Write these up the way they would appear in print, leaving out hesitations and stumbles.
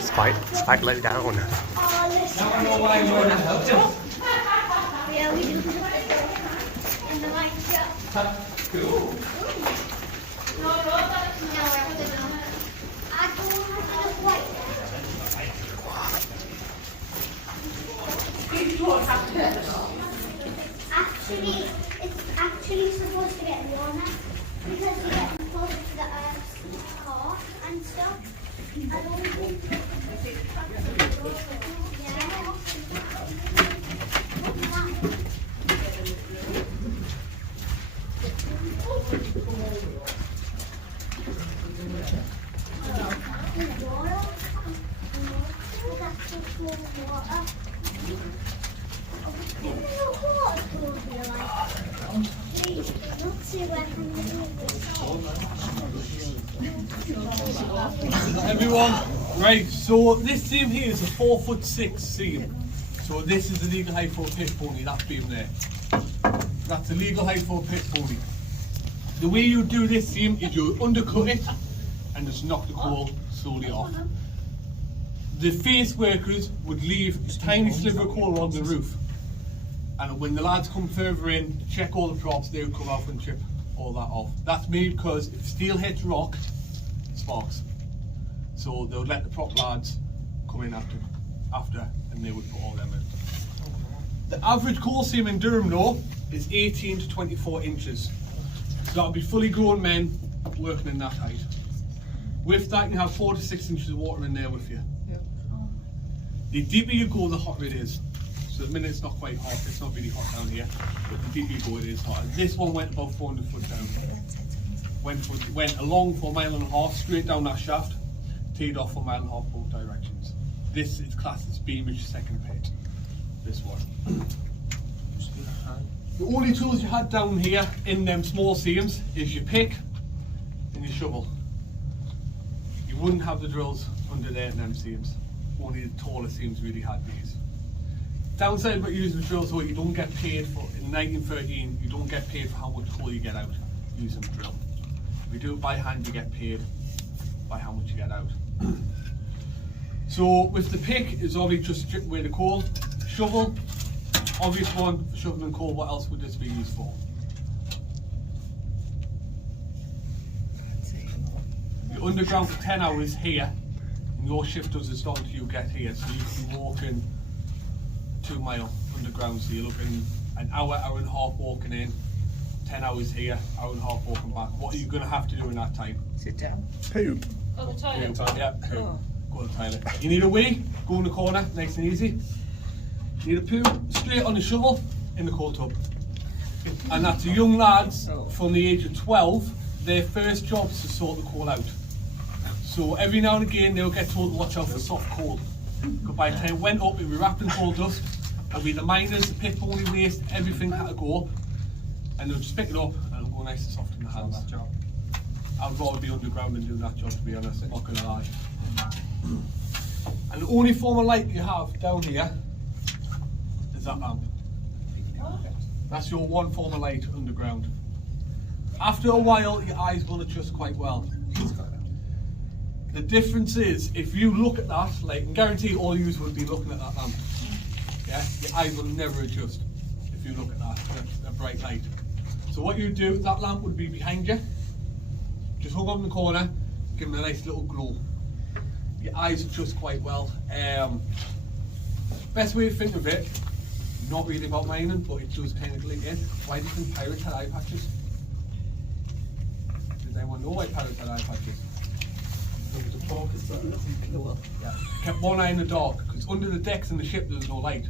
Spike low down. Now I know why you want to help us. Yeah, we do. In the light show. Cool. No, that's no. I don't have enough white. Actually, it's actually supposed to get warmer because you get close to the Earth's core and stuff. I don't think Everyone, right, so this seam here is a 4'6" seam. So this is the legal height for a pit pony, that beam there. That's the legal height for a pit pony. The way you do this seam is you undercut it and just knock the coal slowly off. The face workers would leave a tiny sliver of coal on the roof. And when the lads come further in to check all the props, they would come out and chip all that off. That's made because if steel hits rock, it sparks. So they would let the prop lads come in after and they would put all them in. The average coal seam in Durham though is 18 to 24 inches. So that would be fully grown men working in that height. With that you have 4 to 6 inches of water in there with you. The deeper you go, the hotter it is. So at the minute it's not quite hot, it's not really hot down here, but the deeper you go it is hot. And this one went about 400 foot down. Went along for 1.5 miles, straight down that shaft, teed off for 1.5 miles both directions. This is classed as Beamish second pit, this one. The only tools you had down here in them small seams is your pick and your shovel. You wouldn't have the drills under there in them seams. Only the taller seams really had these. Downside about using the drills, though, you don't get paid for, in 1913, you don't get paid for how much coal you get out using the drill. If you do it by hand, you get paid by how much you get out. So with the pick, it's obviously just strip away the coal. Shovel, obvious one for shoveling coal. What else would this be used for? You're underground for 10 hours here, and your shift doesn't start until you get here. So you can be walking 2 mile underground, so you're looking an hour, hour and a half walking in, 10 hours here, hour and a half walking back. What are you going to have to do in that time? Sit down. Poop. Oh, the toilet. Poop. Yeah, poop. Oh. Go to the toilet. You need a wee, go in the corner, nice and easy. You need a poo, straight on the shovel, in the coal tub. And that's the young lads from the age of 12, their first job is to sort the coal out. So every now and again they'll get told to watch out for soft coal. Because by the time it went up, it'd be wrapped in coal dust. It'll be the miners, the pit pony waste, everything had to go. And they'll just pick it up and it'll go nice and soft in the hands. I'd rather be underground and do that job, to be honest, I'm not going to lie. And the only form of light you have down here is that lamp. That's your one form of light underground. After a while, your eyes will adjust quite well. The difference is, if you look at that, like, I can guarantee all you would be looking at that lamp. Yeah, your eyes will never adjust if you look at that. That's a bright light. So what you do, that lamp would be behind you. Just hung up in the corner, give them a nice little glow. Your eyes adjust quite well. Best way to think of it, not really about mining, but it does kind of link in. Why do you think pirates had eye patches? Does anyone know why pirates had eye patches? Yeah. Kept one eye in the dark, because under the decks in the ship there's no light.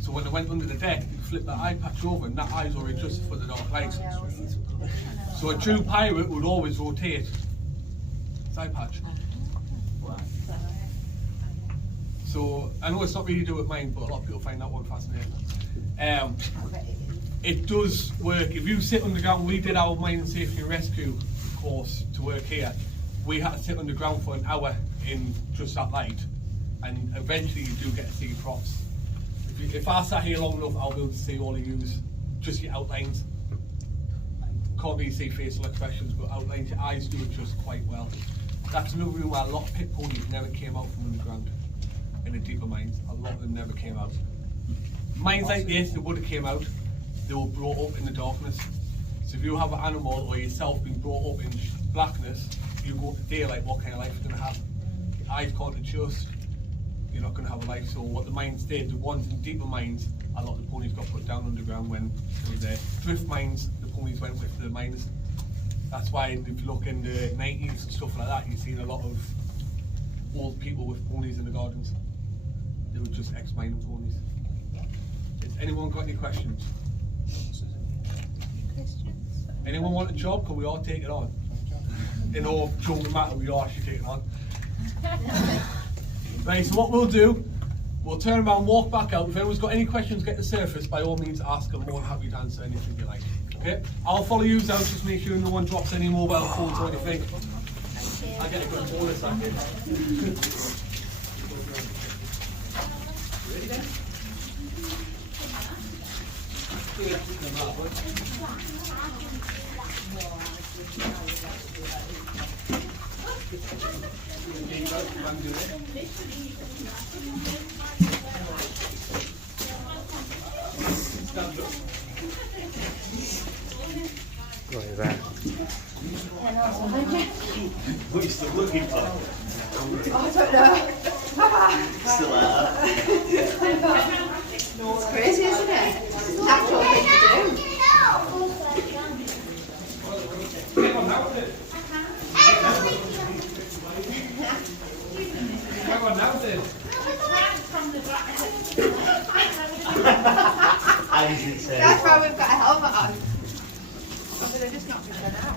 So when they went under the deck, they flipped that eye patch over and that eye's already adjusted for the dark light. So a true pirate would always rotate his eye patch. So I know it's not really to do with mine, but a lot of people find that one fascinating. It does work. If you sit underground, we did our mine and safety and rescue course to work here. We had to sit underground for an hour in just that light, and eventually you do get to see props. If I sat here long enough, I'll be able to see all of you, just your outlines. can't really see facial expressions, but outlines your eyes do adjust quite well. That's another reason why a lot of pit ponies never came out from underground in the deeper mines. A lot of them never came out. Mines like this, they would have came out. They were brought up in the darkness. So if you have an animal or yourself being brought up in blackness, you go to daylight, what kind of life are you going to have? Your eyes can't adjust, you're not going to have a life. So what the mines did, the ones in deeper mines, a lot of the ponies got put down underground when they were there. Drift mines, the ponies went with the miners. That's why if you look in the 90s and stuff like that, you've seen a lot of old people with ponies in the gardens. They were just ex-mining ponies. Has anyone got any questions? Anyone want a job? Can we all take it on? In all joke no matter, we all actually take it on. Right, so what we'll do, we'll turn around, walk back out. If anyone's got any questions, get the surface, by all means ask. I'm more than happy to answer anything you like. Okay? I'll follow you out, just make sure no one drops any mobile phones or anything. I get a good bonus, I did. Ready then? What is that? What are you still looking for? I don't know. Still out. It's crazy, isn't it? Natural thing to do. That's why we've got a helmet on. Or did I just not be sent out?